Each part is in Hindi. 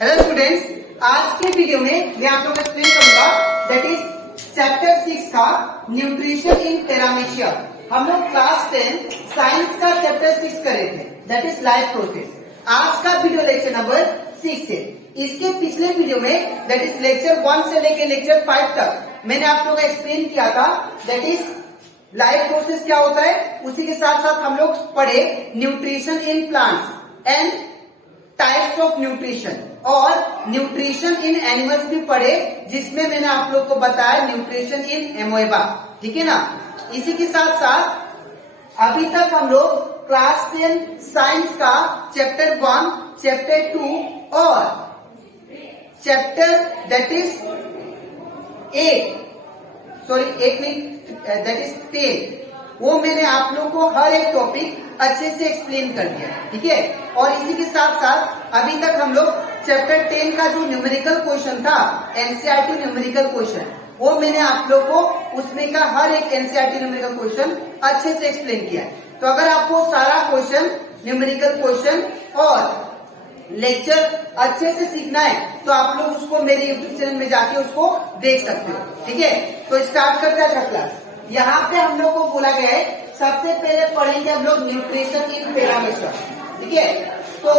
हेलो स्टूडेंट्स, आज के वीडियो में मैं आप लोगों को एक्सप्लेन करूंगा दैट इज चैप्टर 6 का न्यूट्रिशन इन पैरामीशियम। हम लोग क्लास 10 साइंस का चैप्टर 6 करे थे दैट इज लाइफ प्रोसेस। आज का वीडियो लेक्चर नंबर 6 है। इसके पिछले वीडियो में दैट इज लेक्चर 1 से लेकर लेक्चर 5 तक मैंने आप लोगों को एक्सप्लेन किया था दैट इज लाइफ प्रोसेस क्या होता है। उसी के साथ साथ हम लोग पढ़े nutrition in plants and types of nutrition और न्यूट्रिशन इन एनिमल्स भी पढ़े, जिसमें मैंने आप लोग को बताया न्यूट्रिशन इन एमोएबा। ठीक है ना। इसी के साथ साथ अभी तक हम लोग क्लास 10 साइंस का चैप्टर 1, चैप्टर 2 और चैप्टर दैट इज 10 वो मैंने आप लोग को हर एक टॉपिक अच्छे से एक्सप्लेन कर दिया। ठीक है। और इसी के साथ साथ अभी तक हम लोग चैप्टर 10 का जो न्यूमेरिकल क्वेश्चन था, एनसीईआरटी न्यूमेरिकल क्वेश्चन, वो मैंने आप लोग को उसमें का हर एक एनसीईआरटी न्यूमेरिकल क्वेश्चन अच्छे से एक्सप्लेन किया है। तो अगर आपको सारा क्वेश्चन, न्यूमेरिकल क्वेश्चन और लेक्चर अच्छे से सीखना है तो आप लोग उसको मेरे यूट्यूब चैनल में जाके उसको देख सकते हो। ठीक है। तो स्टार्ट करते हैं क्लास। यहाँ पे हम लोग को बोला गया है सबसे पहले पढ़ेंगे हम लोग न्यूट्रिशन इन पैरामीशियम। ठीक है। तो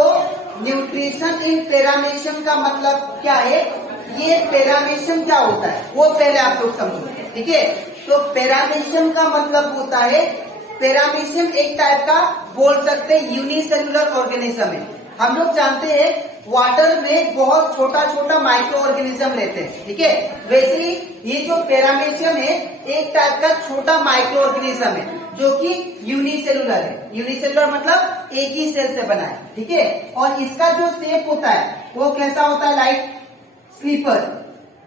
न्यूट्रिशन इन पैरामीशियम का मतलब क्या है, ये पैरामीशियम क्या होता है वो पहले आप लोग समझो। ठीक है। तो पैरामीशियम का मतलब होता है, पैरामीशियम एक टाइप का बोल सकते हैं यूनिसेलुलर ऑर्गेनिज्म है। हम लोग जानते हैं वाटर में बहुत छोटा छोटा माइक्रो ऑर्गेनिज्म रहते हैं। ठीक है। वैसे ही ये जो पैरामीशियम है एक टाइप का छोटा माइक्रो ऑर्गेनिज्म है जो कि यूनिसेलुलर है। यूनिसेलुलर मतलब एक ही सेल से बना है। ठीक है। और इसका जो शेप होता है वो कैसा होता है, लाइक स्लीपर।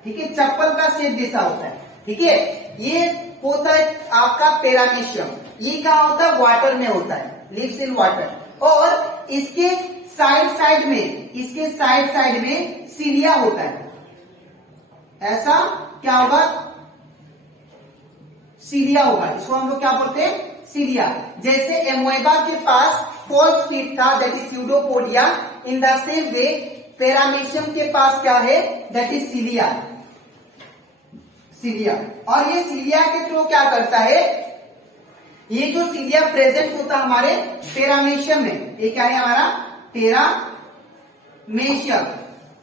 ठीक है। चप्पल का शेप जैसा होता है। ठीक है। ये होता है आपका पैरामीशियम। ये कहाँ होता है, वाटर में होता है, लिव्स इन वाटर। और इसके साइड साइड में सीलिया होता है। ऐसा क्या होगा, सीलिया होगा। इसको हम लोग क्या बोलते हैं, सीलिया। जैसे एमोएबा के पास फॉल्स फीट था that is pseudopodia, in the same way paramecium के पास क्या है, दैट इज सीलिया। और ये सीलिया के थ्रू क्या करता है, ये जो सीलिया प्रेजेंट होता है हमारे पैरामीशियम में, ये क्या है हमारा पैरामीशियम।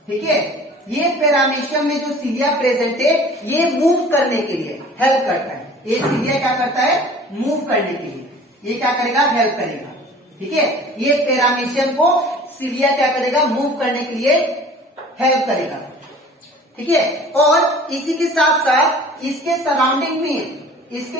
ठीक है। ये पैरामीशियम में जो सीलिया प्रेजेंट है ये मूव करने के लिए हेल्प करता है। ये सीलिया क्या करता है, मूव करने के लिए ये क्या करेगा, हेल्प करेगा। ठीक है। ये पैरामीशियम को सीलिया क्या करेगा, मूव करने के लिए हेल्प करेगा। ठीक है। और इसी के साथ साथ इसके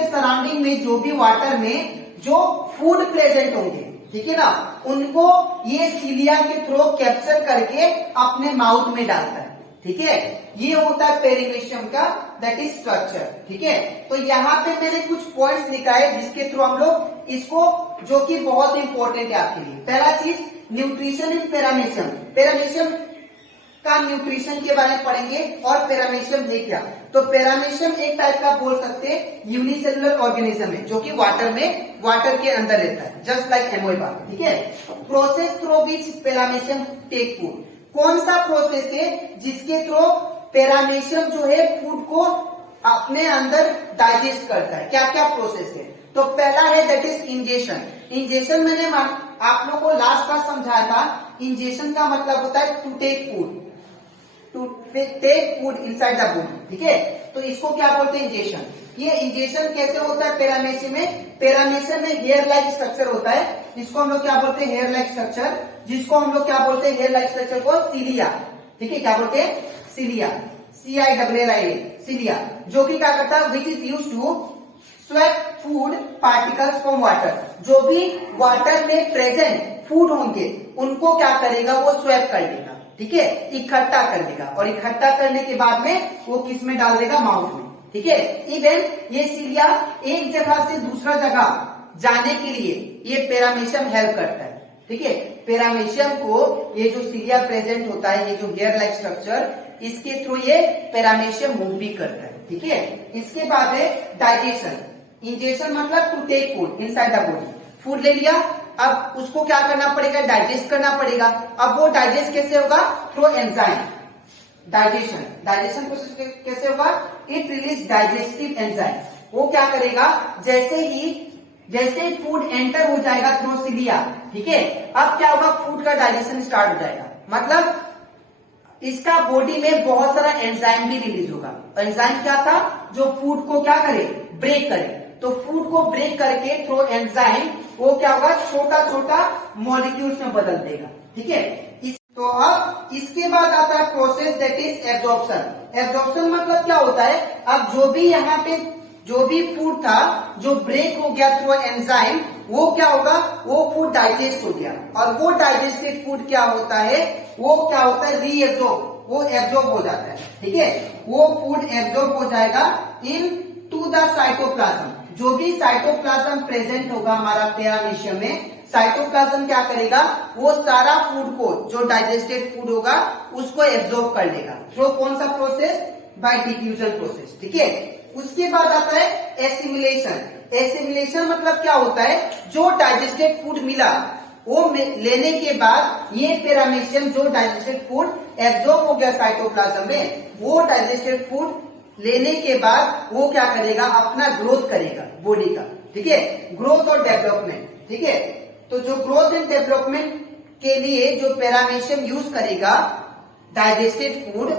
सराउंडिंग में जो भी वाटर में जो फूड प्रेजेंट होंगे, ठीक है ना, उनको ये सीलिया के थ्रू कैप्चर करके अपने माउथ में डालता है। ठीक है। ये होता है पैरामीशियम का दैट इज स्ट्रक्चर। ठीक है। तो यहाँ पे मैंने कुछ पॉइंट्स लिखा है जिसके थ्रू हम लोग इसको, जो कि बहुत इंपॉर्टेंट है आपके लिए। पहला चीज न्यूट्रिशन इन पैरामीशियम। पैरामीशियम का न्यूट्रिशन के बारे में पढ़ेंगे और पैरामीशियम है क्या। तो पैरामीशियम एक टाइप का बोल सकते हैं यूनिसेलुलर ऑर्गेनिज्म है जो कि वाटर के अंदर रहता है, जस्ट लाइक एमोएबा। ठीक है। Process through which paramecium take food, कौन सा प्रोसेस है जिसके थ्रू पैरामीशियम जो है फूड को अपने अंदर डाइजेस्ट करता है, क्या क्या प्रोसेस है। तो पहला है दैट इज इंजेशन। इंजेशन मैंने आप लोग को लास्ट बार समझाया था। इंजेशन का मतलब होता है to take food inside the body. ठीक है। तो इसको क्या बोलते हैं, इंजेशन। ये इंजेक्शन कैसे होता है पैरामीशियम में, पैरामीशियम में हेयर लाइक स्ट्रक्चर होता है, जिसको हम लोग क्या बोलते हैं, हेयर लाइक स्ट्रक्चर, जिसको हम लोग क्या बोलते हैं, हेयर लाइक स्ट्रक्चर को सीलिया। ठीक है। क्या बोलते हैं, सीलिया, CILLIA, सीलिया, जो कि क्या करता है, which is use to swap food particles from water. जो भी वाटर में प्रेजेंट फूड होंगे उनको क्या करेगा, वो स्वैप कर लेगा। ठीक है। इकट्ठा कर देगा और इकट्ठा करने के बाद में वो किस में डाल देगा, माउथ में। ठीक है। इवन ये सीलिया एक जगह से दूसरा जगह जाने के लिए ये पैरामीशियम हेल्प करता है। ठीक है। पैरामीशियम को ये जो सीलिया प्रेजेंट होता है, ये जो हेयर लाइक स्ट्रक्चर, इसके थ्रू ये पैरामीशियम मूव भी करता है। ठीक है। इसके बाद है डाइजेशन। इंजेशन मतलब to take food inside the body. Food ले लिया, अब उसको क्या करना पड़ेगा, डाइजेस्ट करना पड़ेगा। अब वो डाइजेस्ट कैसे होगा, थ्रू एंजाइम। डाइजेशन प्रोसेस कैसे होगा, इट रिलीज डाइजेस्टिव एंजाइम। वो क्या करेगा, जैसे फूड एंटर हो जाएगा थ्रू सिलिया, ठीक है, अब क्या होगा, फूड का डाइजेशन स्टार्ट हो जाएगा। मतलब इसका बॉडी में बहुत सारा एंजाइम भी रिलीज होगा। एंजाइम क्या था, जो फूड को क्या करे, ब्रेक करे। तो फूड को ब्रेक करके थ्रू एंजाइम वो क्या होगा, छोटा छोटा मॉलिक्यूल्स में बदल देगा, ठीक है। तो अब इसके बाद आता है process that is absorption. Absorption मतलब क्या होता है, अब जो भी यहाँ पे जो भी फूड था जो ब्रेक हो गया थ्रू एंजाइम, वो क्या होगा, वो फूड डाइजेस्ट हो गया। और वो डाइजेस्टेड फूड क्या होता है, वो क्या होता है, रीएब्जॉर्ब, वो एब्जॉर्ब हो जाता है, ठीक है। वो फूड एब्जॉर्ब हो जाएगा इन टू द साइटोप्लाज्म। जो भी साइटोप्लाज्म प्रेजेंट होगा हमारा पैरामीशियम में, साइटोप्लाज्म क्या करेगा, वो सारा फूड को, जो डाइजेस्टेड फूड होगा उसको एब्जॉर्ब कर लेगा थ्रू कौन सा प्रोसेस, बाय डिफ्यूजन प्रोसेस, ठीक है। उसके बाद आता है एसिमिलेशन। एसिमिलेशन मतलब क्या होता है, जो डाइजेस्टेड फूड मिला वो लेने के बाद ये पैरामीशियम, जो डाइजेस्टेड फूड एब्जॉर्ब हो गया साइटोप्लाज्म में, वो डाइजेस्टेड फूड लेने के बाद वो क्या करेगा, अपना ग्रोथ करेगा बॉडी का, ठीक है, ग्रोथ और डेवलपमेंट, ठीक है। तो जो ग्रोथ एंड डेवलपमेंट के लिए जो पैरामीशियम यूज करेगा डाइजेस्टेड फूड,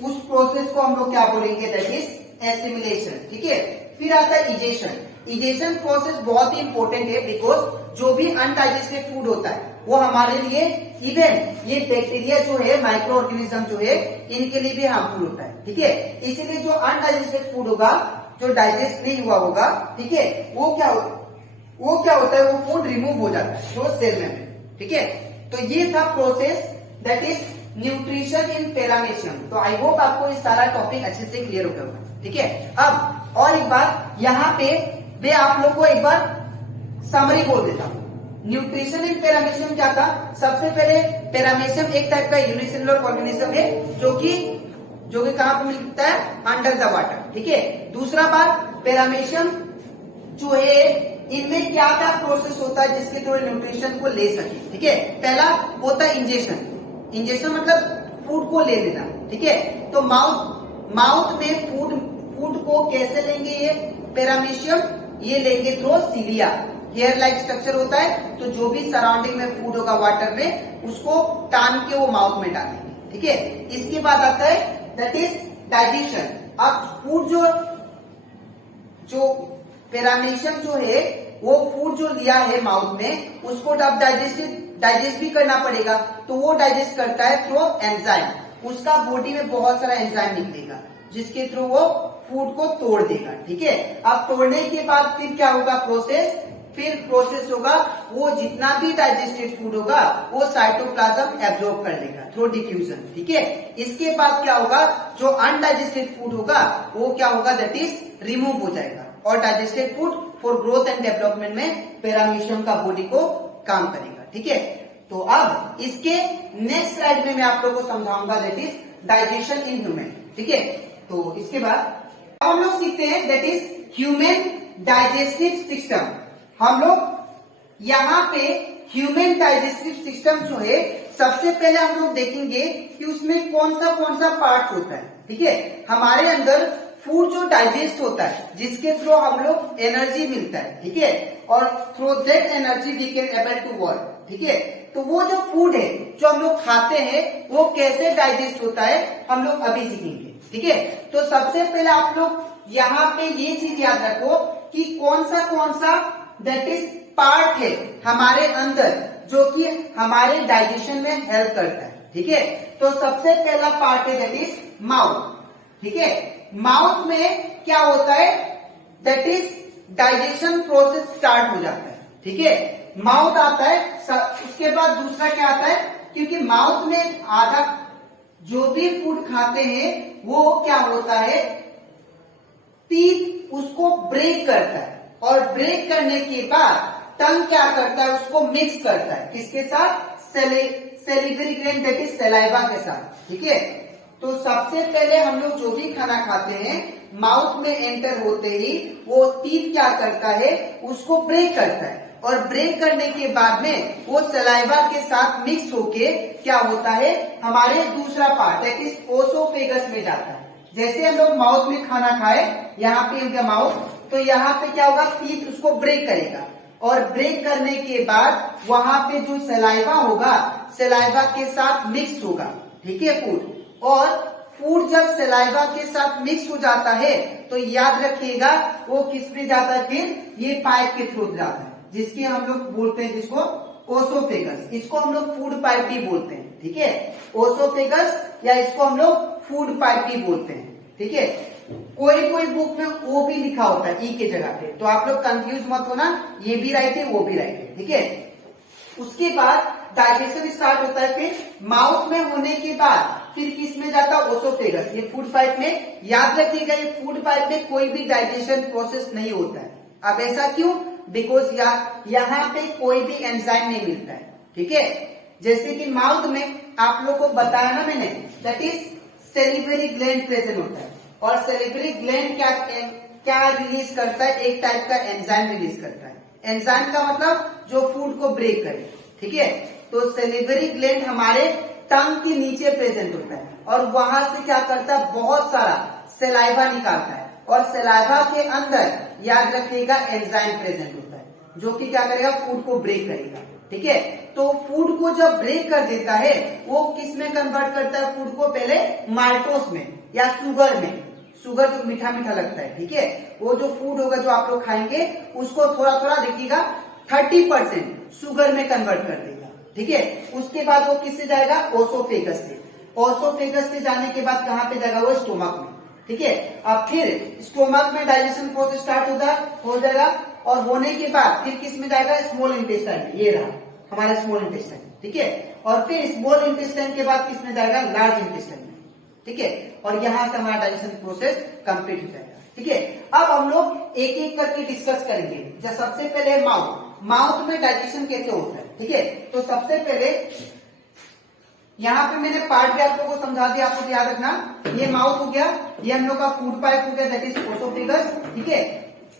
उस प्रोसेस को हम लोग क्या बोलेंगे, दैट इज एसिमिलेशन, ठीक है। फिर आता है इजेशन। इजेशन प्रोसेस बहुत ही इंपॉर्टेंट है, बिकॉज जो भी अनडाइजेस्टेड फूड होता है वो हमारे लिए, इवन ये बैक्टीरिया जो है, माइक्रो ऑर्गेनिज्म जो है, इनके लिए भी हार्मफुल होता है, ठीक है। इसीलिए जो अनडाइजेस्टेड फूड होगा, जो डाइजेस्ट नहीं हुआ होगा, ठीक है, वो क्या होता है, वो फूड रिमूव हो जाता है तो सेल में, ठीक है। तो ये था process that is nutrition in paramecium. तो आई होप आपको ये सारा टॉपिक अच्छे से क्लियर हो गया होगा, ठीक है। अब और एक बार यहाँ पे मैं आप लोग को एक बार समरी बोल देता हूँ। न्यूट्रिशन इन पैरामीशियम क्या था, सबसे पहले पैरामीशियम एक टाइप का यूनिसेलुलर ऑर्गेनिज्म है जो कि कहां पर मिलता है, अंडर द वाटर, ठीक है। दूसरा बात, पैरामीशियम जो है इनमें क्या क्या प्रोसेस होता है जिसके थ्रू न्यूट्रिशन को ले सके, ठीक है। पहला होता है इंजेक्शन। इंजेक्शन मतलब फूड को ले लेना, ठीक है। तो माउथ में फूड को कैसे लेंगे ये पैरामीशियम, ये लेंगे थ्रू सीलिया। हेयर लाइक स्ट्रक्चर होता है, तो जो भी सराउंडिंग में फूड होगा वाटर में, उसको टान के वो माउथ में डालेंगे, ठीक है। इसके बाद आता है दैट इज डाइजेशन। अब फूड जो पैरामीशियम जो है, वो फूड जो लिया है माउथ में, उसको अब डाइजेस्ट भी करना पड़ेगा। तो वो डाइजेस्ट करता है थ्रू एंजाइम। उसका बॉडी में बहुत सारा एंजाइम निकलेगा जिसके थ्रू वो फूड को तोड़ देगा, ठीक है। अब तोड़ने के बाद फिर क्या होगा, प्रोसेस होगा, वो जितना भी डाइजेस्टेड फूड होगा वो साइटोप्लाज्म एब्जॉर्ब कर लेगा थ्रू डिफ्यूजन, ठीक है। इसके बाद क्या होगा, जो अनडाइजेस्टेड फूड होगा वो क्या होगा, दैट इज रिमूव हो जाएगा। और digested food for growth and development में पैरामीशियम का बॉडी को काम करेगा, ठीक है। तो अब इसके नेक्स्ट स्लाइड में मैं आप लोगों को समझाऊंगा that is digestion in human, ठीक है। तो इसके बाद हम लोग सीखते हैं that is human digestive system. हम लोग यहाँ पे ह्यूमन डाइजेस्टिव सिस्टम जो है, सबसे पहले हम लोग देखेंगे कि उसमें कौन सा पार्ट होता है, ठीक है। हमारे अंदर फूड जो डाइजेस्ट होता है, जिसके थ्रू हम लोग एनर्जी मिलता है, ठीक है, और through that energy we can able to work, ठीक है। तो वो जो फूड है जो हम लोग खाते हैं, वो कैसे डाइजेस्ट होता है हम लोग अभी सीखेंगे, ठीक है। तो सबसे पहले आप लोग यहाँ पे ये चीज याद रखो कि कौन सा दैट इज पार्ट है हमारे अंदर जो कि हमारे डाइजेशन में हेल्प करता है, ठीक है। तो सबसे पहला पार्ट है दैट इज माउथ, ठीक है। माउथ में क्या होता है, that is digestion process start हो जाता है, ठीक है। माउथ आता है, उसके बाद दूसरा क्या आता है, क्योंकि माउथ में आधा जो भी फूड खाते हैं वो क्या होता है, टीथ उसको ब्रेक करता है, और ब्रेक करने के बाद टंग क्या करता है, उसको मिक्स करता है, किसके साथ, salivary gland that is saliva के साथ, ठीक है। तो सबसे पहले हम लोग जो भी खाना खाते हैं, माउथ में एंटर होते ही वो टीथ क्या करता है, उसको ब्रेक करता है, और ब्रेक करने के बाद में वो सलाइवा के साथ मिक्स होके क्या होता है, हमारे दूसरा पार्ट दैट इज ओसोफेगस में जाता है। जैसे हम लोग माउथ में खाना खाए, यहाँ पे उनका माउथ, तो यहाँ पे क्या होगा, टीथ उसको ब्रेक करेगा और ब्रेक करने के बाद वहां पे जो सलाइवा होगा सलाइवा के साथ मिक्स होगा, ठीक है फूड। और फूड जब सलाइवा के साथ मिक्स हो जाता है तो याद रखिएगा वो किस में जाता है, फिर ये पाइप के थ्रू जाता है, जिसकी हम लोग बोलते हैं जिसको ओसोफेगस। इसको हम लोग फूड पाइप भी बोलते हैं, ठीक है, ओसोफेगस या इसको हम लोग फूड पाइप भी बोलते हैं, ठीक है। कोई कोई बुक में ओ भी लिखा होता है ई के जगह पे, तो आप लोग कंफ्यूज मत होना, ये भी राइट है वो भी राइट है, ठीक है। उसके बाद डाइजेशन स्टार्ट होता है, फिर माउथ में होने के बाद फिर किस में जाता है, ओसोफेगस, ये फूड पाइप में। याद रखिएगा ये फूड पाइप में कोई भी डाइजेशन प्रोसेस नहीं होता है। अब ऐसा क्यों, बिकॉज यहाँ पे कोई भी एंजाइम नहीं मिलता है, ठीक है। जैसे कि माउथ में आप लोग को बताया ना मैंने, that is salivary gland present होता है, और सेलिवरी ग्लैंड क्या रिलीज करता है, एक टाइप का एंजाइम रिलीज करता है। एंजाइम का मतलब जो फूड को ब्रेक करे, ठीक है। तो सेलिवरी ग्लैंड हमारे टंग के नीचे प्रेजेंट होता है और वहां से क्या करता है, बहुत सारा सलाइवा निकालता है, और सलाइवा के अंदर याद रखिएगा एंजाइम प्रेजेंट होता है जो कि क्या करेगा, फूड को ब्रेक करेगा, ठीक है। तो फूड को जब ब्रेक कर देता है वो किस में कन्वर्ट करता है फूड को, पहले माल्टोस में या शुगर में, शुगर जो मीठा मीठा लगता है, ठीक है। वो जो फूड होगा जो आप लोग खाएंगे उसको थोड़ा थोड़ा देखिएगा 30% शुगर में कन्वर्ट कर देगा, ठीक है। उसके बाद वो किससे जाएगा, ओसोफेगस से। ओसोफेगस से जाने के बाद कहाँ पे जाएगा, वो स्टोमक में, ठीक है। अब फिर स्टोमक में डाइजेशन प्रोसेस स्टार्ट हो जाएगा, और होने के बाद फिर किस में जाएगा, स्मॉल इंटेस्टाइन में, ये रहा हमारा स्मॉल इंटेस्टाइन, ठीक है। और फिर स्मॉल इंटेस्टाइन के बाद किस में जाएगा, लार्ज इंटेस्टाइन में, ठीक है। और यहां से हमारा डाइजेशन प्रोसेस कंप्लीट हो जाएगा, ठीक है। अब हम लोग एक एक करके डिस्कस करेंगे। जब सबसे पहले माउथ में डाइजेशन कैसे होता है, ठीक है। तो सबसे पहले यहाँ पे मैंने पार्ट भी आप लोगों को समझा दिया, आपको याद रखना। ये माउथ हो गया, ये हम लोग का फूड पाइप हो गया दैट इज ओसोफेगस, ठीक है।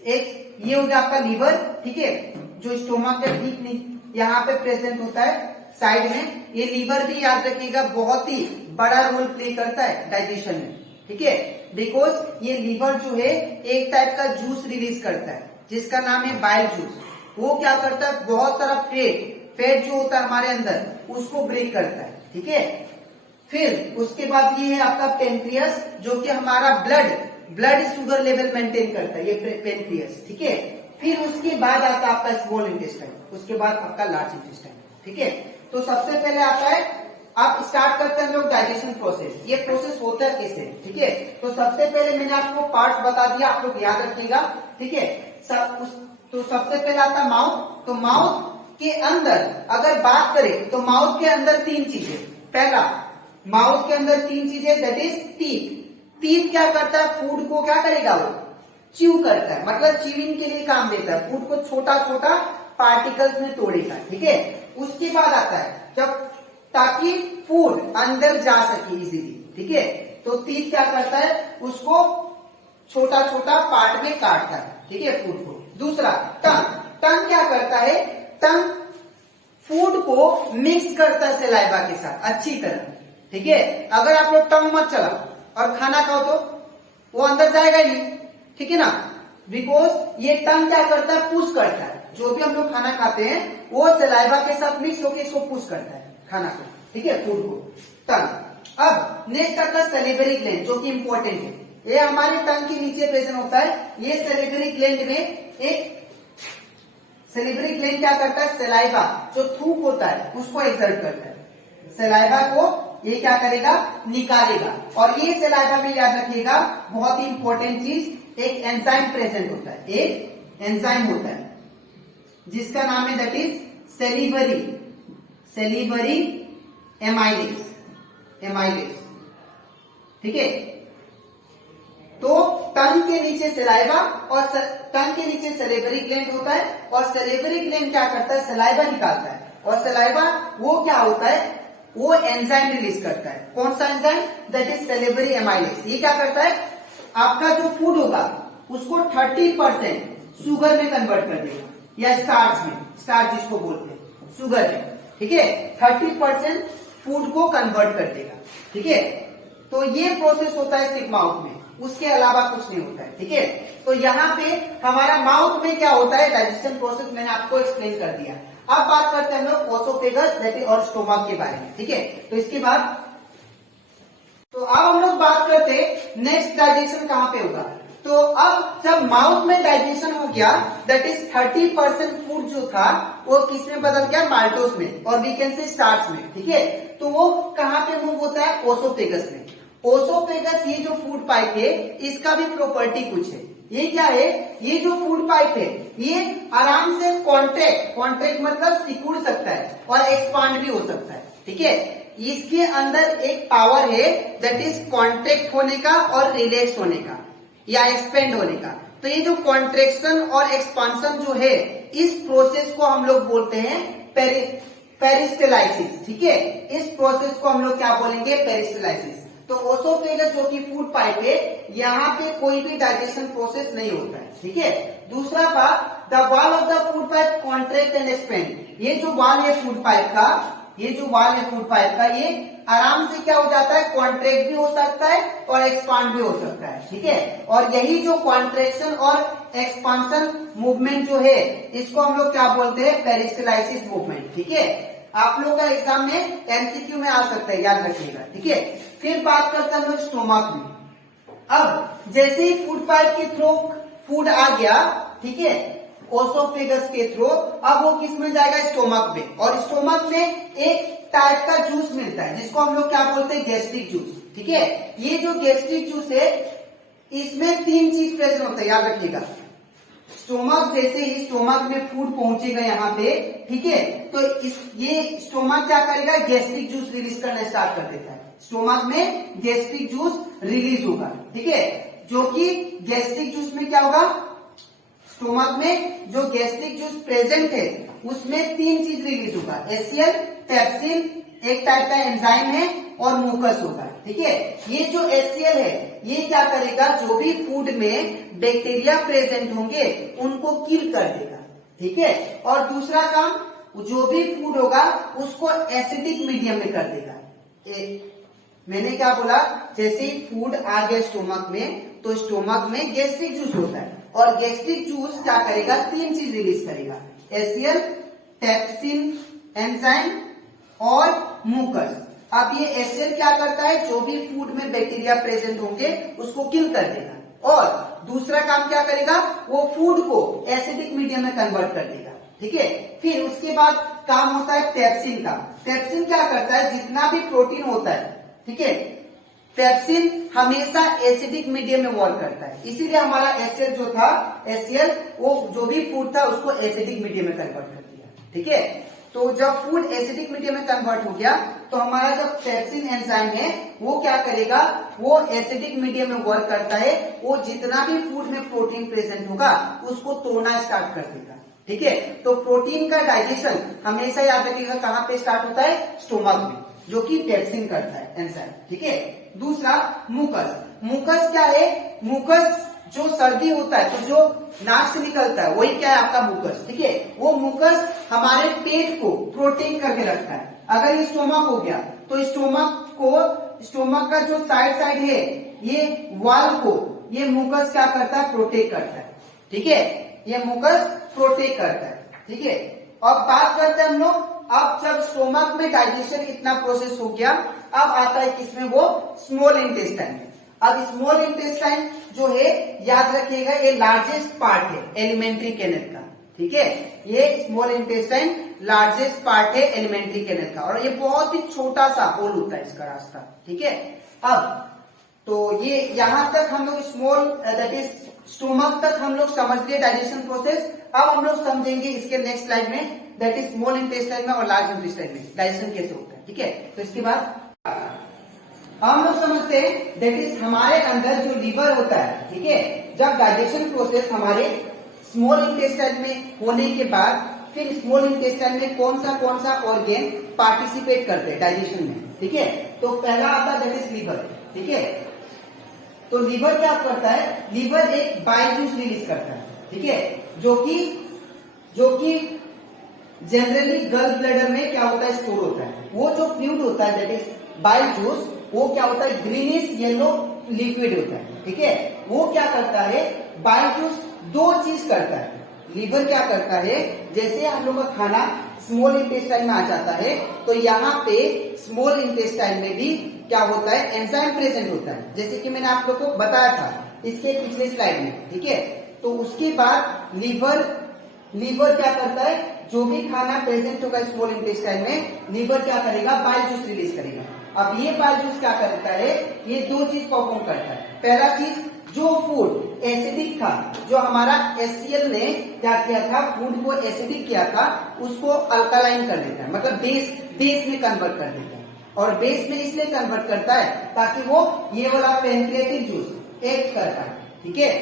एक ये हो गया आपका लीवर, ठीक है, जो स्टोमक के ठीक यहाँ पे प्रेजेंट होता है साइड में। ये लीवर भी याद रखिएगा बहुत ही बड़ा रोल प्ले करता है डाइजेशन में, ठीक है। बिकॉज ये लीवर जो है एक टाइप का जूस रिलीज करता है जिसका नाम है बाइल जूस। वो क्या करता है, बहुत सारा फैट जो होता है हमारे अंदर उसको ब्रेक करता है, ठीक है। फिर उसके बाद ये है आपका पेनक्रियस, जो कि हमारा ब्लड शुगर लेवल मेंटेन करता है, ये पेनक्रियस, ठीक है। फिर उसके बाद आता है आपका स्मॉल इंटेस्टाइन, उसके बाद आपका लार्ज इंटेस्टाइन, ठीक है। तो सबसे पहले आता है, आप स्टार्ट करते हैं लोग डाइजेशन प्रोसेस। ये प्रोसेस होता है कैसे, ठीक है। तो सबसे पहले मैंने आपको पार्ट्स बता दिया, आप लोग याद रखिएगा, ठीक है। तो सबसे पहले आता माउथ। तो माउथ के अंदर अगर बात करें तो माउथ के अंदर तीन चीजें। पहला, माउथ के अंदर तीन चीजें दैट इज टीथ। टीथ क्या करता है, फूड को क्या करेगा, वो च्यू करता है, मतलब च्यूइंग के लिए काम देता है, फूड को छोटा छोटा पार्टिकल्स में तोड़ेगा, ठीक है। उसके बाद आता है जब, ताकि फूड अंदर जा सके इजीली, ठीक है। तो टीथ क्या करता है, उसको छोटा छोटा पार्ट में काटता है, ठीक है, फूड को। दूसरा टंग क्या करता है, टंग फूड को मिक्स करता है सलाइवा के साथ अच्छी तरह, ठीक है। अगर आप लोग टंग मत चलाओ और खाना खाओ तो वो अंदर जाएगा ही नहीं, ठीक है ना। बिकॉज ये टंग क्या करता है, पुश करता है, जो भी हम लोग खाना खाते हैं वो सलाइवा के साथ मिक्स होकर इसको पुश करता है खाना को, ठीक है, फूड को, टंग। अब नेक्स्ट आता है सैलिवरी ग्लैंड, जो कि इंपॉर्टेंट है। ये हमारे टंग के नीचे प्रेजेंट होता है। ये सैलिवरी ग्लैंड में एक सैलिवरी ग्लैंड क्या करता है, सलाइवा जो थूक होता है उसको एक्सर्ट करता है, सलाइवा को ये क्या करेगा, निकालेगा। और ये सलाइवा में याद रखिएगा बहुत ही इंपॉर्टेंट चीज, एक एंजाइम प्रेजेंट होता है, एक एंजाइम होता है जिसका नाम है दैट इज सेलिवरी एमाइलेज, ठीक है। तो टंग के नीचे सलाइवा और टंग के नीचे सैलिवरी ग्लैंड होता है, और सैलिवरी ग्लैंड क्या करता है, सलाइवा निकालता है, और सलाइवा वो क्या होता है, वो एंजाइम रिलीज करता है। कौन सा enzyme, that is salivary amylase. ये क्या करता है, आपका जो फूड होगा उसको 30% शुगर में कन्वर्ट कर देगा। या स्टार्च में, स्टार्च जिसको बोलते हैं, शुगर में, ठीक है, 30% फूड को कन्वर्ट कर देगा, ठीक है। तो ये प्रोसेस होता है सिर्फ माउथ में, उसके अलावा कुछ नहीं होता है, ठीक है। तो यहाँ पे हमारा माउथ में क्या होता है, डाइजेशन प्रोसेस मैंने आपको एक्सप्लेन कर दिया। अब बात करते हैं हम लोग ओसोफेगस दैट इज और स्टोमक के बारे में, ठीक है। तो इसके बाद तो अब हम लोग बात करते हैं नेक्स्ट डाइजेशन कहाँ पे होगा। तो अब जब माउथ में डाइजेशन हो गया, दैट इज 30% फूड जो था वो किस में बदल गया, माल्टोस में, और वी कैन से स्टार्च में, ठीक है। तो वो कहाँ पे मूव होता है, ओसोफेगस में। ओसोफेगस ये जो फूड पाइप है इसका भी प्रॉपर्टी कुछ है। ये क्या है, ये जो फूड पाइप है ये आराम से कॉन्ट्रैक्ट मतलब सिकुड़ सकता है और एक्सपांड भी हो सकता है, ठीक है। इसके अंदर एक पावर है दैट इज कॉन्ट्रैक्ट होने का और रिलैक्स होने का या एक्सपेंड होने का। तो ये जो कॉन्ट्रेक्शन और एक्सपांशन जो है इस प्रोसेस को हम लोग बोलते हैं पेरिस्टलाइसिस, ठीक है। इस प्रोसेस को हम लोग क्या बोलेंगे, पेरिस्टलाइसिस। तो ओसोफेगस जो कि फूड पाइप है, यहाँ पे कोई भी डाइजेशन प्रोसेस नहीं होता है, ठीक है। दूसरा बात, the wall of the food pipe contract and expand. ये जो वॉल है फूड पाइप का, ये जो वॉल है फूड पाइप का, ये आराम से क्या हो जाता है, कॉन्ट्रैक्ट भी हो सकता है और एक्सपांड भी हो सकता है, ठीक है। और यही जो कॉन्ट्रैक्शन और एक्सपांशन मूवमेंट जो है इसको हम लोग क्या बोलते हैं, पेरिस्टलाइसिस मूवमेंट, ठीक है। आप लोग का एग्जाम में एमसीक्यू में आ सकता है, याद रखिएगा, ठीक है। फिर बात करते हैं हम लोग स्टोमक में। अब जैसे ही फूड पाइप के थ्रू फूड आ गया, ठीक है, ओसोफेगस के थ्रू, अब वो किस में जाएगा, स्टोमक में। और स्टोमक में एक टाइप का जूस मिलता है जिसको हम लोग क्या बोलते हैं, गैस्ट्रिक जूस, ठीक है। ये जो गैस्ट्रिक जूस है इसमें 3 चीज प्रेजेंट होता है, याद रखिएगा। स्टोमक, जैसे ही स्टोमक में फूड पहुंचेगा यहाँ पे, ठीक है, तो ये स्टोमक क्या करेगा, गैस्ट्रिक जूस रिलीज करना स्टार्ट कर देता है। स्टोमक में गैस्ट्रिक जूस रिलीज होगा, ठीक है। जो कि गैस्ट्रिक जूस में क्या होगा, स्टोमक में जो गैस्ट्रिक जूस प्रेजेंट है उसमें 3 चीज रिलीज होगा, एचसीएल, पेप्सिन, एक टाइप का एंजाइम है, और म्यूकस होगा, ठीक है। ये जो एचसीएल है ये क्या करेगा, जो भी फूड में बैक्टीरिया प्रेजेंट होंगे उनको किल कर देगा, ठीक है। और दूसरा काम, जो भी फूड होगा उसको एसिडिक मीडियम में कर देगा। मैंने क्या बोला, जैसे ही फूड आ गया स्टोमक में तो स्टोमक में गैस्ट्रिक जूस होता है, और गैस्ट्रिक जूस क्या करेगा, 3 चीज रिलीज करेगा, एचसीएल, पेप्सिन एंजाइम और म्यूकस। अब ये एचसीएल क्या करता है, जो भी फूड में बैक्टीरिया प्रेजेंट होंगे उसको किल कर देगा, और दूसरा काम क्या करेगा, वो फूड को एसिडिक मीडियम में कन्वर्ट कर देगा, ठीक है। फिर उसके बाद काम होता है पेप्सिन का। पेप्सिन क्या करता है, जितना भी प्रोटीन होता है, ठीक है, पेप्सिन हमेशा एसिडिक मीडियम में वर्क करता है, इसीलिए हमारा एचसीएल जो था, एचसीएल वो जो भी फूड था उसको एसिडिक मीडियम में कन्वर्ट कर दिया, ठीक है। तो जब फूड एसिडिक मीडियम में कन्वर्ट हो गया तो हमारा जो पेप्सिन एंजाइम है वो क्या करेगा, वो एसिडिक मीडियम में वर्क करता है, वो जितना भी फूड में प्रोटीन प्रेजेंट होगा उसको तोड़ना स्टार्ट कर देगा, ठीक है। तो प्रोटीन का डाइजेशन हमेशा याद रखिएगा कहाँ पे स्टार्ट होता है, स्टोमक में, जो कि पेप्सिन करता है एंजाइम, ठीक है। दूसरा म्यूकस। म्यूकस क्या है, म्यूकस जो सर्दी होता है तो जो नाक से निकलता है वही क्या है, आपका म्यूकस, ठीक है। वो म्यूकस हमारे पेट को प्रोटेक्ट करके रखता है। अगर ये स्टोमक हो गया तो स्टोमक का जो साइड है, ये वॉल को ये म्यूकस क्या करता है, प्रोटेक्ट करता है, ठीक है। ये म्यूकस प्रोटेक्ट करता है, ठीक है। अब बात करते हैं हम लोग, अब जब स्टोमक में डाइजेशन इतना प्रोसेस हो गया, अब आता है किसमें, वो स्मॉल इंटेस्टाइन में। अब स्मॉल इंटेस्टाइन जो है याद रखिएगा ये लार्जेस्ट पार्ट है एलिमेंट्री कैनल का, ठीक है। ये स्मॉल इंटेस्टाइन लार्जेस्ट पार्ट है एलिमेंट्री कैनल का, और ये बहुत ही छोटा सा होल होता है इसका रास्ता, ठीक है। अब तो ये यहां तक हम लोग स्मॉल दैट इज स्टोमक तक हम लोग समझ लिए डाइजेशन प्रोसेस। अब हम लोग समझेंगे इसके नेक्स्ट स्लाइड में दैट इज स्मॉल इंटेस्टाइन में और लार्ज इंटेस्टाइन में डाइजेशन कैसे होता है, ठीक है। तो इसके बाद हम लोग समझते हैं दैट इज हमारे अंदर जो लीवर होता है, ठीक है। जब डाइजेशन प्रोसेस हमारे स्मॉल इंटेस्टाइन में होने के बाद फिर स्मॉल इंटेस्टाइन में कौन सा ऑर्गेन पार्टिसिपेट करते हैं डाइजेशन में, ठीक है। तो पहला आता है दैट इज लीवर, ठीक है। तो लीवर क्या करता है, लीवर एक बाइल जूस रिलीज करता है, ठीक है, जो कि जो कि जनरली गल ब्लैडर में क्या होता है, स्टोर होता है। वो जो फ्लूइड होता है दैट इज बाइल जूस, वो क्या होता है, ग्रीनिश येलो लिक्विड होता है, ठीक है। वो क्या करता है, बाइल जूस दो चीज करता है। लीवर क्या करता है, जैसे हम लोग का खाना स्मॉल इंटेस्टाइन में आ जाता है, तो यहाँ पे स्मॉल इंटेस्टाइन में भी क्या होता है, एंजाइम प्रेजेंट होता है, जैसे कि मैंने आप लोग को बताया था इसके पिछले स्लाइड में, ठीक है। तो उसके बाद लीवर क्या करता है, जो भी खाना प्रेजेंट होगा स्मॉल इंटेस्टाइन में, लीवर क्या करेगा, बाइल जूस रिलीज करेगा। अब ये बाइल जूस क्या करता है, ये दो चीज परफॉर्म करता है। पहला चीज, जो फूड एसिडिक था, जो हमारा HCl ने क्या किया था, फूड को एसिडिक किया था, उसको अल्कालाइन कर देता है, मतलब बेस में कन्वर्ट कर देता है। और बेस में इसलिए कन्वर्ट करता है ताकि वो ये वाला पैनक्रियाटिक जूस एक्ट कर पाए, ठीक है।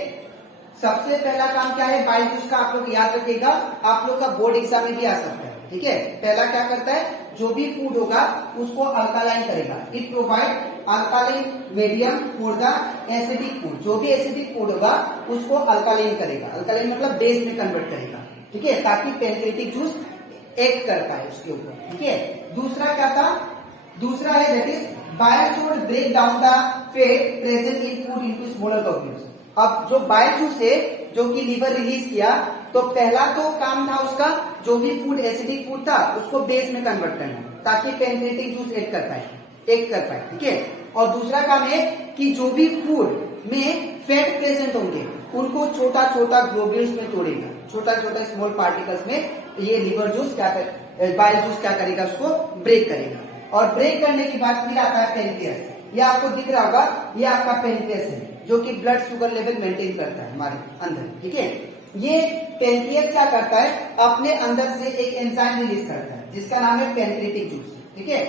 सबसे पहला काम क्या है बाइल जूस का, आप लोग याद रखिएगा, आप लोग का बोर्ड एग्जाम में भी आ सकता है, ठीक है। पहला क्या करता है, जो भी फूड होगा उसको अल्कालाइन करेगा। It provide alkaline medium for the acidic food, जो भी एसिडिक फूड होगा उसको अल्कालाइन करेगा। अल्कालाइन मतलब बेस में कन्वर्ट करेगा, ठीक है, ताकि पैनक्रियाटिक जूस एक्ट कर पाए उसके ऊपर, ठीक है। दूसरा क्या था, दूसरा है that is bile should break down the fat present in food into smaller globules. अब जो बाइल जूस है, जो कि लीवर रिलीज किया, तो पहला तो काम था उसका, जो भी फूड एसिडिक फूड था उसको बेस में कन्वर्ट करना, ताकि पैनक्रियाटिक जूस एक्ट कर पाए, ठीक है। और दूसरा काम है कि जो भी फूड में फैट प्रेजेंट होंगे उनको छोटा छोटा ग्लोब्यूल्स में तोड़ेगा, छोटा छोटा स्मॉल पार्टिकल्स में ये लीवर जूस बाइल जूस क्या करेगा, उसको ब्रेक करेगा। और ब्रेक करने के बाद फिर आता है पेनक्रियास। ये आपको दिख रहा होगा, ये आपका पेनक्रियास है, जो कि ब्लड शुगर लेवल मेंटेन करता है हमारे अंदर, ठीक है। ये पेनक्रियास क्या करता है, अपने अंदर से एक एंजाइम रिलीज करता है जिसका नाम है पैनक्रियाटिक जूस, ठीक है।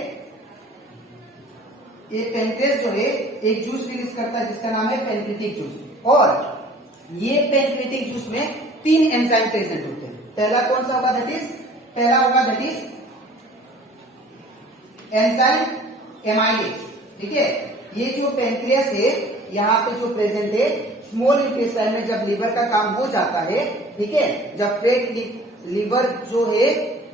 ये पेनक्रियास जो है एक जूस रिलीज करता है जिसका नाम है पैनक्रियाटिक जूस। और ये पैनक्रियाटिक जूस में 3 एंजाइम प्रेजेंट होते हैं। पहला कौन सा होगा, दैट इज एंजाइम एमाइलेज, ठीक है। ये जो पेनक्रियास है यहाँ पे जो प्रेजेंट है स्मॉल इंटेस्टाइन में, जब लीवर का काम हो जाता है, ठीक है, जब फैट लीवर जो है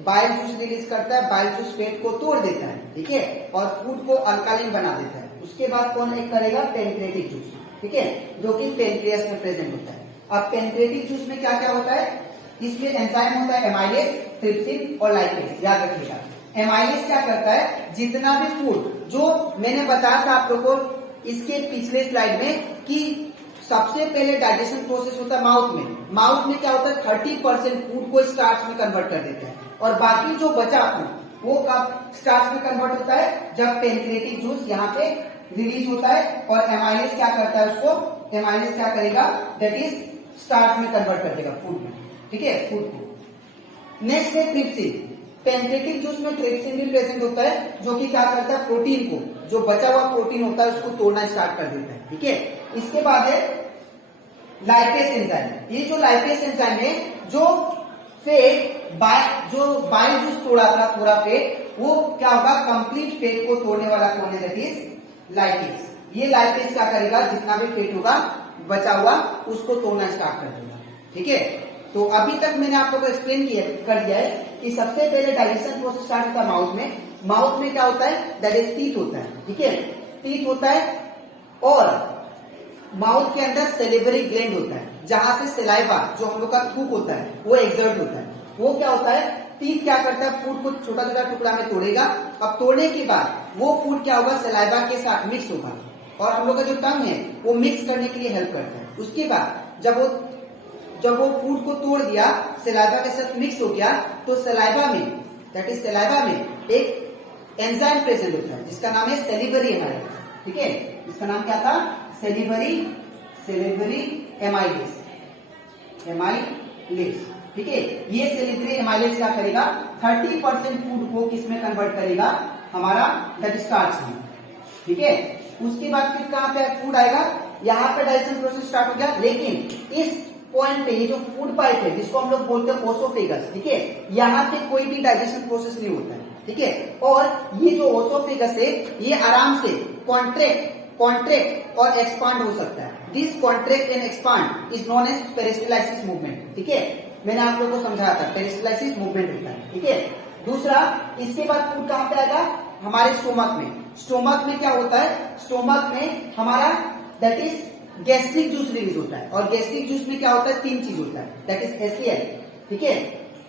बाइल जूस रिलीज करता है, बाइल जूस फैट को तोड़ देता है, ठीक है, और फूड को अल्कालाइन बना देता है। उसके बाद कौन एक करेगा, पैनक्रियाटिक जूस, ठीक है, जो कि पेनक्रियास में प्रेजेंट होता है। अब पैनक्रियाटिक जूस में क्या क्या होता है, इसमें एंजाइम होता है एमाइलेज, ट्रिप्सिन और लाइपेज, याद रखिएगा। एमाइलेज क्या करता है, जितना भी फूड, जो मैंने बताया था आप लोग को इसके पिछले स्लाइड में, कि सबसे पहले डाइजेशन प्रोसेस होता है माउथ में क्या होता है, 30% फूड को स्टार्च में कन्वर्ट कर देता है, और बाकी जो बचा फूड वो कब स्टार्च में कन्वर्ट होता है, जब पैनक्रियाटिक जूस यहाँ पे रिलीज होता है। और एमाइलेज क्या करता है, उसको एमाइलेज क्या करेगा, दैट इज स्टार्च में कन्वर्ट कर देगा फूड में, ठीक है, फूड को। नेक्स्ट है ट्रिप्सिन। पैनक्रियाटिक जूस में ट्रिप्सिन भी प्रेजेंट होता है, जो कि क्या करता है, प्रोटीन को, जो बचा हुआ प्रोटीन होता है उसको तोड़ना स्टार्ट कर देता है, ठीक है। इसके बाद है लाइपेज एंजाइम। ये जो लाइपेज एंजाइम है, जो बाइल जूस तोड़ा था पूरा फेट, वो क्या होगा, कंप्लीट फेट को तोड़ने वाला कौन है, दैट इज लाइपेज। ये लाइपेज क्या करेगा, जितना भी फेट होगा बचा हुआ उसको तोड़ना स्टार्ट कर देगा, ठीक है। तो अभी तक मैंने आप लोगों को एक्सप्लेन कर दिया है कि सबसे पहले डाइजेशन प्रोसेस स्टार्ट होता है माउथ में क्या होता है, दैट इज टीथ होता है, ठीक है, टीथ होता है। और माउथ के अंदर सेलिवरी ग्लैंड होता है, जहां से सलाइवा, जो हम लोग का थूक होता है, वो एक्सर्ट होता है। वो क्या होता है, टीथ क्या करता है, फूड को छोटा छोटा टुकड़ा में तोड़ेगा। अब तोड़ने के बाद वो फूड क्या होगा, सलाइवा के साथ मिक्स होगा, और हम लोग का जो टंग है वो मिक्स करने के लिए हेल्प करता है। उसके बाद जब वो फूड को तोड़ दिया, सलाइवा के साथ मिक्स हो गया, तो सलाइवा में, दैट इज सलाइवा में एक एंजाइम प्रेजेंट होता है जिसका नाम है सेलिवरी एमाइलेज, ठीक है। इसका नाम क्या था, सेलिवरी एमाइलेज, ठीक है। ये सेलिवरी एमाइलेज क्या करेगा, 30% फूड को किसमें कन्वर्ट करेगा, हमारा दैट स्टार्च में, ठीक है। उसके बाद फिर कहां पे फूड आएगा, यहाँ पे डाइजेशन प्रोसेस स्टार्ट हो गया। लेकिन इस पॉइंट पे ये जो फूड पाइप है, जिसको हम लोग बोलते हैं ओसोफेगस, ठीक है, यहाँ पे कोई भी डाइजेशन प्रोसेस नहीं होता है, ठीक है। और ये जो ओसोफेगस है, ये आराम से कॉन्ट्रैक्ट और एक्सपांड हो सकता है। This contract and expand is known as peristalsis movement, ठीक है। मैंने आप लोगों को समझाया था, पेरिस्टाल्सिस मूवमेंट होता है, ठीक है। दूसरा, इसके बाद फूड कहाँ पे आएगा, हमारे स्टोमक में। स्टोमक में क्या होता है, स्टोमक में हमारा that is gastric juice release होता है, और गैस्ट्रिक जूस में क्या होता है, 3 चीज होता है, दैट इज एसीएल, ठीक है,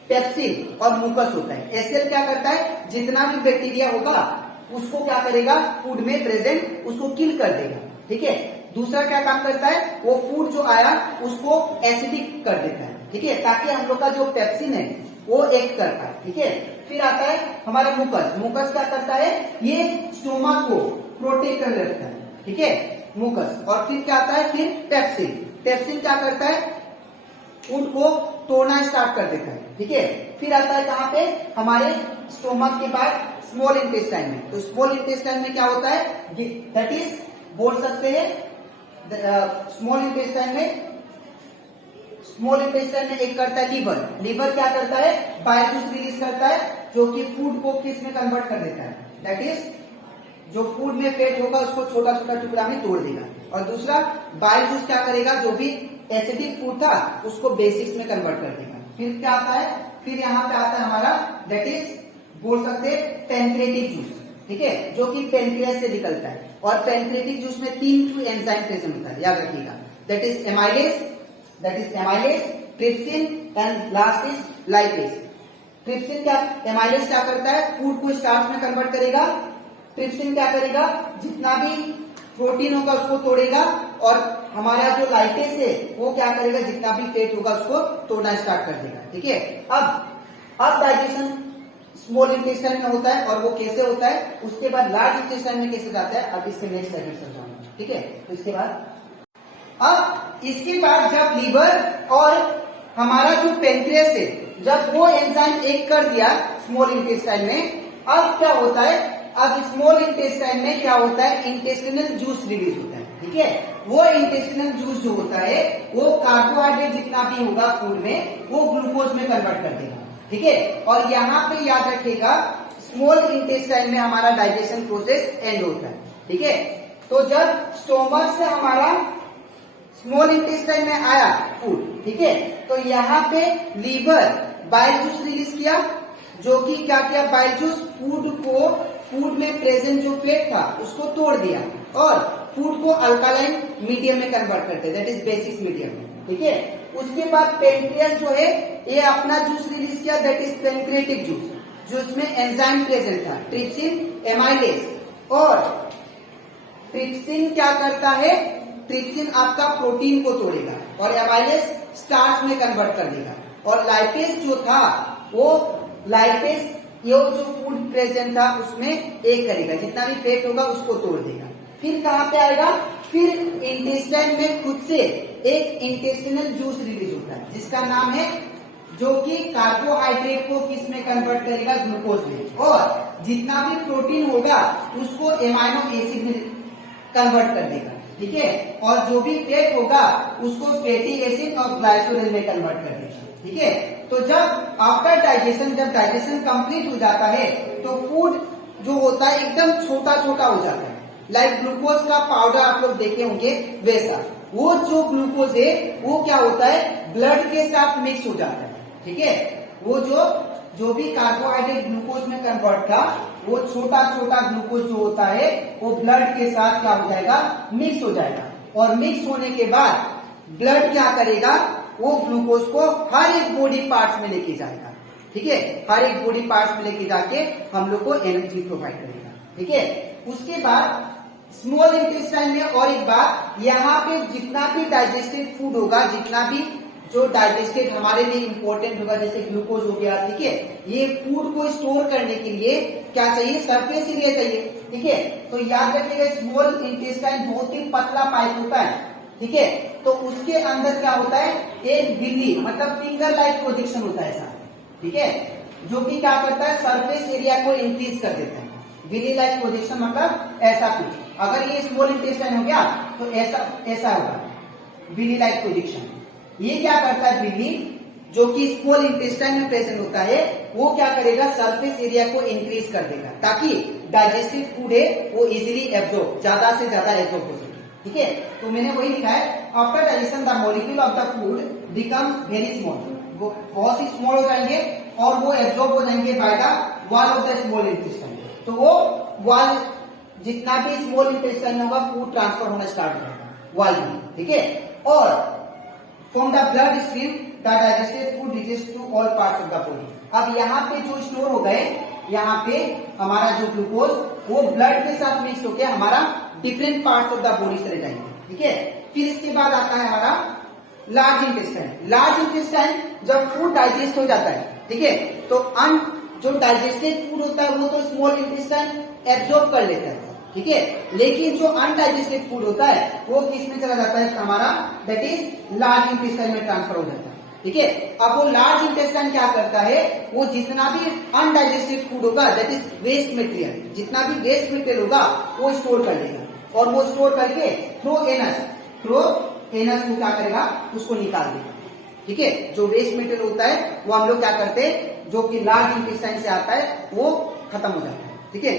पेप्सिन और मुकस होता है। एसीएल क्या करता है, जितना भी बैक्टीरिया होगा उसको क्या करेगा, फूड में प्रेजेंट उसको किल कर देगा, ठीक है। दूसरा क्या काम करता है, वो फूड जो आया उसको एसिडिक कर देता है, ठीक है, ताकि हम लोग का जो पेप्सिन है वो एक्ट कर पाए, ठीक है। फिर आता है हमारा मुकस। मुकस क्या करता है, ये स्टोमक को प्रोटेक्ट कर रखता है, ठीक है, मुकस। और फिर क्या आता है, फिर पेप्सिन। पेप्सिन क्या करता है, फूड को तोड़ना स्टार्ट कर देता है, ठीक है। फिर आता है कहाँ पे, हमारे स्टोमक के बाद स्मॉल इंटेस्टाइन में। तो स्मॉल इंटेस्टाइन में क्या होता है, दैट इज बोल सकते हैं स्मॉल इंटेस्टाइन में एक करता है लीवर। लीवर क्या करता है, बाइल जूस रिलीज करता है, जो कि फूड को किस में कन्वर्ट कर देता है, दैट इज जो फूड में फेट होगा उसको छोटा छोटा टुकड़ा में तोड़ देगा। और दूसरा, बाइल जूस क्या करेगा, जो भी एसिडिक फूड था उसको बेसिक्स में कन्वर्ट कर देगा। फिर क्या आता है, फिर यहाँ पे आता है हमारा दैट इज बोल सकते हैं पेनक्रिएटिक जूस, ठीक है, जो कि पेनक्रियास से निकलता है। और पेनक्रिएटिक जूस में 3 एंजाइम प्रेजेंट होता है, याद रखिएगा, that is amylase, trypsin and last is lipase. Trypsin क्या, एमाइलेज क्या करता है, फूड को स्टार्च में कन्वर्ट करेगा। ट्रिप्सिन क्या करेगा, जितना भी प्रोटीन होगा उसको तोड़ेगा। और हमारा जो लाइपेज है वो क्या करेगा, जितना भी फेट होगा उसको तोड़ना स्टार्ट कर देगा, ठीक है। अब डाइजेशन स्मॉल इंटेस्टाइन में होता है, और वो कैसे होता है, उसके बाद लार्ज इंटेस्टाइन में कैसे जाता है, अब इसके नेक्स्ट स्लाइड में समझाऊंगा, ठीक है। तो इसके बाद जब लीवर और हमारा जो पेनक्रियास है, जब वो एंजाइम एक कर दिया स्मॉल इंटेस्टाइन में, अब क्या होता है, अब स्मॉल इंटेस्टाइन में क्या होता है, इंटेस्टिनल जूस रिलीज होता है, ठीक है। वो इंटेस्टिनल जूस जो होता है वो कार्बोहाइड्रेट जितना भी होगा फूड में वो ग्लूकोज में कन्वर्ट कर देगा, ठीक है। और यहाँ पे याद रखिएगा, स्मॉल इंटेस्टाइन में हमारा डाइजेशन प्रोसेस एंड होता है, ठीक है। तो जब स्टोमक से हमारा स्मॉल इंटेस्टाइन में आया फूड, ठीक है, तो यहाँ पे लीवर बाइल जूस रिलीज किया, जो कि क्या किया, बाइल जूस फूड में प्रेजेंट जो फेट था उसको तोड़ दिया और फूड को अल्कालाइन मीडियम में कन्वर्ट करते, दैट इज बेसिक मीडियम, ठीक है। उसके बाद पेनक्रियास जो है ये अपना जूस रिलीज किया, दैट इज पेनक्रिएटिक जूस, जो उसमें एंजाइम प्रेजेंट था, ट्रिप्सिन, एमाइलेज। और ट्रिप्सिन क्या करता है, ट्रिप्सिन आपका प्रोटीन को तोड़ेगा और एमाइलेज स्टार्च में कन्वर्ट कर देगा। और लाइपेज जो था वो लाइपेज ये जो फूड प्रेजेंट था उसमें एक करेगा, जितना भी फेट होगा उसको तोड़ देगा। फिर कहाँ पे आएगा, फिर इंटेस्टाइन में खुद से एक इंटेस्टिनल जूस रिलीज होता है जिसका नाम है, जो कि कार्बोहाइड्रेट को किस में कन्वर्ट करेगा, ग्लूकोज में। और जितना भी प्रोटीन होगा उसको एमाइनो एसिड में कन्वर्ट कर देगा, ठीक है। और जो भी फेट होगा उसको फैटी एसिड और ग्लाइसोरल में कन्वर्ट कर देगा, ठीक है। तो जब आफ्टर डाइजेशन, जब डाइजेशन कंप्लीट हो जाता है तो फूड जो होता है एकदम छोटा छोटा हो जाता है, लाइक ग्लूकोज का पाउडर आप लोग देखे होंगे वैसा। वो जो ग्लूकोज है वो क्या होता है, ब्लड के साथ मिक्स हो जाता है, ठीक है। वो जो भी कार्बोहाइड्रेट ग्लूकोज में कन्वर्ट था वो छोटा छोटा ग्लूकोज जो होता है वो ब्लड के साथ क्या हो जाएगा, मिक्स हो जाएगा। और मिक्स होने के बाद ब्लड क्या करेगा, वो ग्लूकोज को हर एक बॉडी पार्ट्स में लेके जाएगा, ठीक है। हर एक बॉडी पार्ट्स में लेके जाके हम लोग को एनर्जी प्रोवाइड करेगा, ठीक है। उसके बाद स्मॉल इंटेस्टाइन में और एक बात, यहाँ पे जितना भी डाइजेस्टेड फूड होगा, जितना भी जो डाइजेस्टेड हमारे लिए इंपॉर्टेंट होगा, जैसे ग्लूकोज हो गया, ठीक है, ये फूड को स्टोर करने के लिए क्या चाहिए, सरफेस एरिया चाहिए, ठीक है। तो याद रखिएगा स्मॉल इंटेस्टाइन बहुत ही पतला पाइप होता है, ठीक है। तो उसके अंदर क्या होता है, एक बिल्ली मतलब फिंगर लाइक प्रोजेक्शन होता है ऐसा, ठीक है, जो कि क्या करता है, सरफेस एरिया को इंक्रीज कर देता है। बिल्ली लाइक प्रोजेक्शन मतलब ऐसा कुछ, अगर ये स्मॉल इंटेस्टाइन हो गया तो ऐसा होगा बिल्ली लाइक प्रोजेक्शन। ये क्या करता है, बिल्ली जो कि स्मॉल इंटेस्टाइन में प्रेजेंट होता है वो क्या करेगा, सरफेस एरिया को इंक्रीज कर देगा ताकि डाइजेस्टिव फूड है वो इजीली एब्जॉर्ब, ज्यादा से ज्यादा एब्जॉर्ब हो सके, ठीक है। तो मैंने वही लिखा है, after digestion the molecule of the food becomes very small, वो बहुत ही स्मॉल हो जाएंगे और वो एब्जॉर्ब हो जाएंगे by the wall of the small intestine. तो वो वॉल जितना भी स्मॉल इंटेस्टाइन होगा फूड ट्रांसफर होना स्टार्ट हो जाएगा वॉल में, ठीक है। और from the blood stream the digested food reaches to all parts of the body. अब यहाँ पे जो स्टोर हो गए, यहाँ पे हमारा जो ग्लूकोज वो ब्लड के साथ मिक्स होकर हमारा different parts of the body से जाएंगे, ठीक है। फिर इसके बाद आता है हमारा लार्ज इंटेस्टाइन। लार्ज इंटेस्टाइन जब फूड डाइजेस्ट हो जाता है, ठीक है, तो जो डाइजेस्टेड फूड होता है वो तो स्मॉल इंटेस्टाइन एब्जॉर्ब कर लेता है, ठीक है, लेकिन जो अनडाइजेस्टेड फूड होता है वो किस में चला जाता है हमारा, दैट इज लार्ज इंटेस्टाइन में ट्रांसफर हो जाता है, ठीक है। अब वो लार्ज इंटेस्टाइन क्या करता है, वो जितना भी अनडाइजेस्टेड फूड होगा दैट इज वेस्ट मटेरियल, जितना भी वेस्ट मटेरियल होगा वो स्टोर कर लेगा और वो स्टोर करके थ्रू एनस को क्या करेगा, उसको निकाल देगा, ठीक है। जो वेस्ट मटेरियल होता है वो हम लोग क्या करते हैं, जो कि लार्ज इंटेस्टाइन से आता है वो खत्म हो जाता है, ठीक है।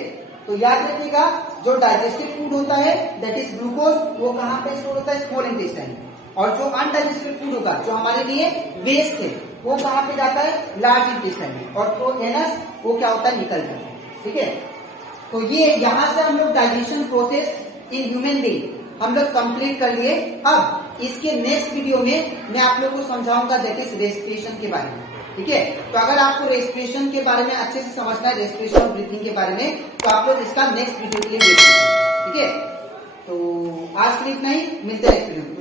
तो याद रखिएगा जो डाइजेस्टेड फूड होता है दैट इज ग्लूकोज, वो कहाँ पे स्टोर होता है, स्मॉल इंटेस्टाइन। और जो अनडाइजेस्टेड फूड होगा जो हमारे लिए वेस्ट है वो कहाँ पे जाता है, लार्ज इंटेस्टाइन में, और तो एनस वो क्या होता है, निकल जाता है, ठीक है। तो ये यहाँ से हम लोग digestion process in human being हम लोग कंप्लीट कर लिए। अब इसके नेक्स्ट वीडियो में मैं आप लोग को समझाऊंगा दैट इज रेस्पिरेशन के बारे में, ठीक है। तो अगर आपको रेस्पिरेशन के बारे में अच्छे से समझना है, रेस्पिरेशन और ब्रीथिंग के बारे में, तो आप लोग इसका नेक्स्ट वीडियो के लिए वेट कीजिए, ठीक है। तो आज के लिए इतना ही, मिलते हैं नेक्स्ट वीडियो में।